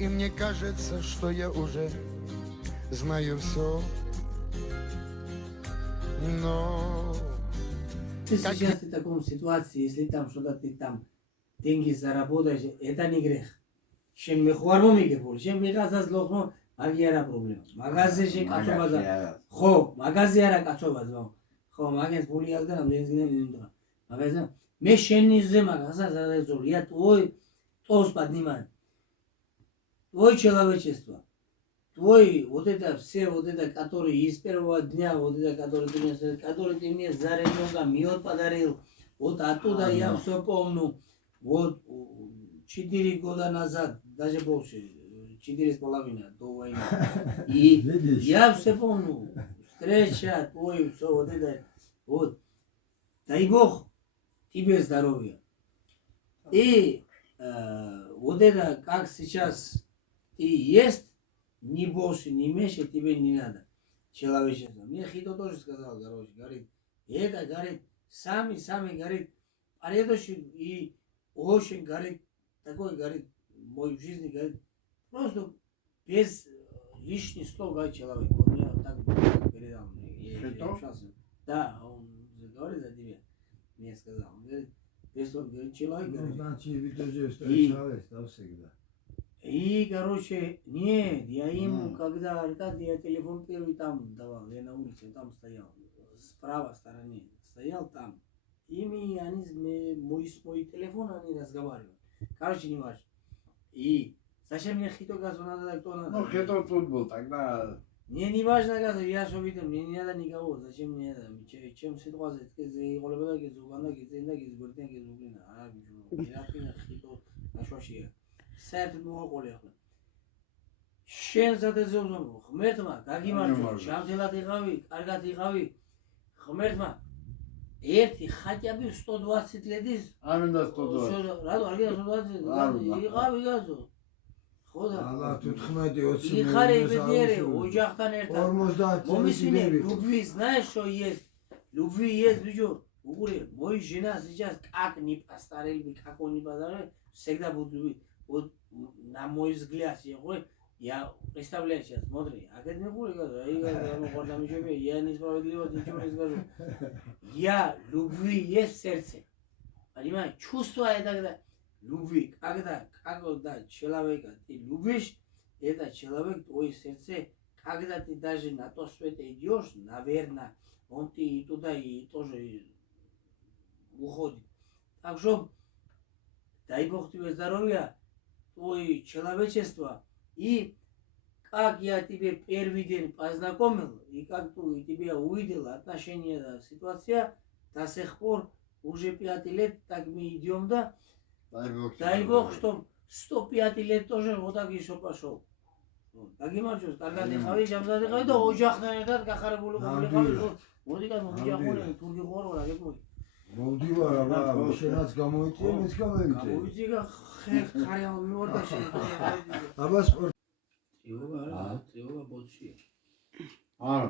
И мне кажется, что я уже знаю все. Но... Ты сейчас в такой ситуации, если там что-то ты там деньги заработаешь, это не грех. Чем мы хварму мигебул, чем мы газаз лохно, магияра проблема. Магазе же кацобаза. Хо, магазе ара кацобаза. Хо, магаз пули алда, бензин не нужно. Магазе, мы шеннизе магаза заразул. Я твой тост поднимаю. Твой человечество. Твой, вот это все, вот это, который из первого дня, вот это, который ты мне за ребенка мед подарил, вот оттуда я все помню, вот 4 года назад, даже больше, 4,5 до войны. И я все помню, встреча, твой, все, вот это, вот. Дай Бог тебе здоровья. И вот это, как сейчас ты есть, ни больше, ни меньше тебе не надо. Человечество. Мне Хито тоже сказал, короче, говорит, это, говорит, сами, говорит, порядочный и очень, говорит, такой, говорит, мой в жизни, говорит, просто без лишних слов, говорит, человек. Он мне вот так передал мне. Я общался. Да, он говорит за тебя. Мне сказал. Он говорит, без слов, говорит, человек, говорит. Значит, вы тоже встречались, да, всегда. И, короче, нет, я ему, когда я телефон первый там давал, я на улице там стоял, справа стороне, стоял там. Ими они, мой телефон, они разговаривают. Короче, не важно. И зачем мне Хито газу надо, кто надо? Ну, Хито тут был, тогда... Не важно газу, я что видел, мне не надо никого, зачем мне это? Чем ситуация, если голубая гизу, гана гизу, гизу, гизу, а я Хито, на что я? საერთოდ მოაყოლე ახლა. შენ ზადეზეულო ღმერთმა გაგიმარჯვა, ჯანმრთელად იყავი, კარგად იყავი. ღმერთმა ერთი ხაჭაპი 120 ლედის არ უნდა 120. რატო არ გინდა 120? იყავი გაზო. ხო და ალა 15-20 იხარე იმედიერი ოჯახთან ერთად. 50 მომისმინე, любви, знаешь, что есть? Любви есть, бижу. Угуре, мой жена сейчас как не постарели, как он не постарели, всегда буду любить. Вот на мой взгляд, я представляю сейчас, смотри, а как не будет, я несправедливо ничего не скажу. Я любви есть в сердце. Понимаешь, чувство это когда любви, когда человека ты любишь, это человек твой сердце, когда ты даже на то свет идешь, наверное, он ты туда и тоже уходит. Так что, дай Бог тебе здоровья. Твое человечество, и как я тебе первый день познакомил, и как тебя увидел, отношения, ситуация, до сих пор, уже 5 лет, так мы идем, да? Дай Бог, что 105 лет тоже вот так еще пошел. Так и мальчик, когда ты ходишь, я сказал, да, оджахна этот, как харабулу, вот и как мы оджахнули, турки хорвара, как мы. მოვდივარ აბა შენაც გამოიწვია მეც გამოვიწვია გამოიწვია ხარია მივარდა შენ აბა სპორტ ტრიოგა ბოჩი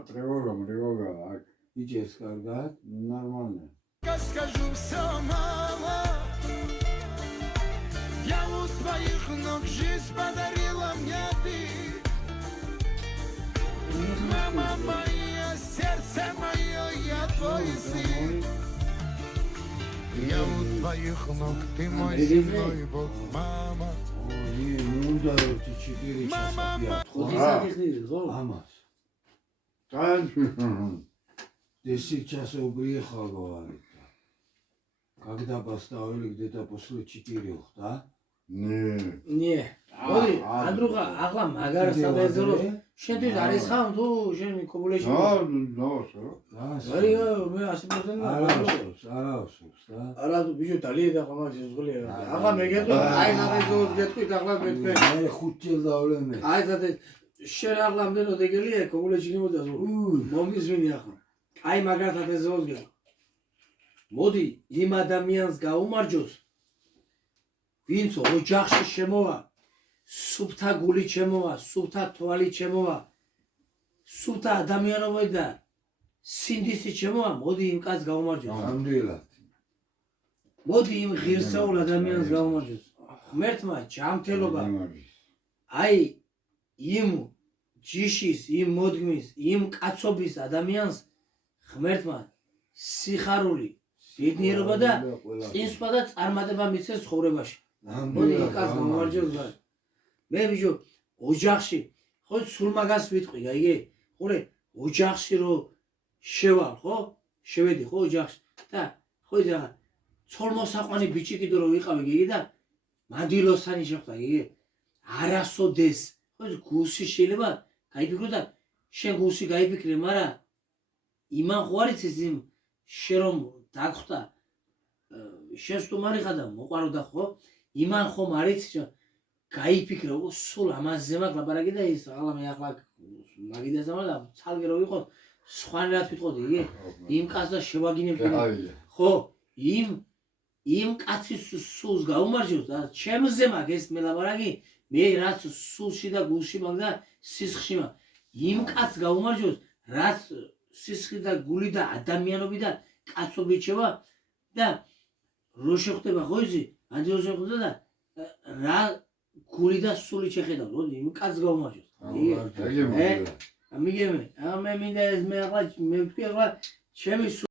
тревога, ак. იჯეს კარგად Нормально. Скажу все, мама, я у твоих ног жизнь подарила мне ты. Мама моя, сердце мое, я твой сын. Я у твоих ног, ты мой земной Бог, мама. ой ну да 4 часа 5 ხუთი ხილი ხო ამას Თან 10 часов приехал говорит когда поставили где-то после 4 да не. მოდი ანდრუხა ახლა მაგარ საბეზროს შენთვის არის ხან თუ შენ კობულეში არის მე 100% არაოსებს და არა თუ ბიჭო დალია და ხომ შეზღულია ახლა მე გეტყვი აი ნაბეზროს გეტყვი ახლა მეთქე მე 5 წელი დავლემე აი ზადე შენ ახლა მდენო დეგელია კობულეში იმოდა მომისვენი ახლა აი მაგარად ეზოს გეტყვი მოდი იმ ადამიანს გაუმარჯოს ვინც ოჯახში შემოვა სუფთა გული ჩემოვა, სუფთა თვალი ჩემოვა, სუფთა ადამიანობა და სინდისი ჩემოვა, მოდი იმ კაცს გაუმარჯოს. ნამდვილად. მოდი იმ ღირსეულ ადამიანს გაუმარჯოს. ღმერთმა ჯანმრთელობა, აი იმ ჯიშის, იმ მოდგმის, იმ კაცობის ადამიანს ღმერთმა სიხარული, ბედნიერობა და წინსვლა და წარმატება მისცეს ცხოვრებაში. მოდი იმ კაცს გამოვარჯოთ გარ. მე ბიჭო, ოჯახში ხო სულ მაგას ვიტყვი, გაიგე? ხურე, ოჯახში რო შევალ, ხო? შევედი ხო ოჯახში და ხო ისა ცოლმოსაყვანი ბიჭი კიდე რო ვიყავი, გიგი და მანდილოსანი შეხვდა, გიგი? არასოდეს ხო გულში შეიძლება გაიფიქრო და შენ გულში გაიფიქრე, მაგრამ იმან ხო არის ის იმ შენ რომ დაგხვდა შენ სტუმარი ხარ და მოყაროდა ხო? იმან ხომ არის გაიფიქრე, სულ ამაზე მაგ ლაპარაკი და ის ახლა მე ახლა მაგიდას და ცალკე რო ვიყოთ სხვანაირად ვიტყოდი, იგი იმ კაცს და შევაგინებ ხო? იმ კაცის სულს გაუმარჯოს და ჩემზე მაგ ეს მე ლაპარაკი მე რაც სულში და გულში მაგ და სისხლში მაგ იმ კაცს გაუმარჯოს რაც სისხლი და გული და ადამიანობიდან კაცობით შევა და რო შეხვდება ხო ისი ანჯელო შეხვდა და რა გული და სული შეხედავ რო იმ კაცს გაუმარჯოს. მიგემე, მე მინდა ეს მე ახლა მე ვთქვი ახლა ჩემი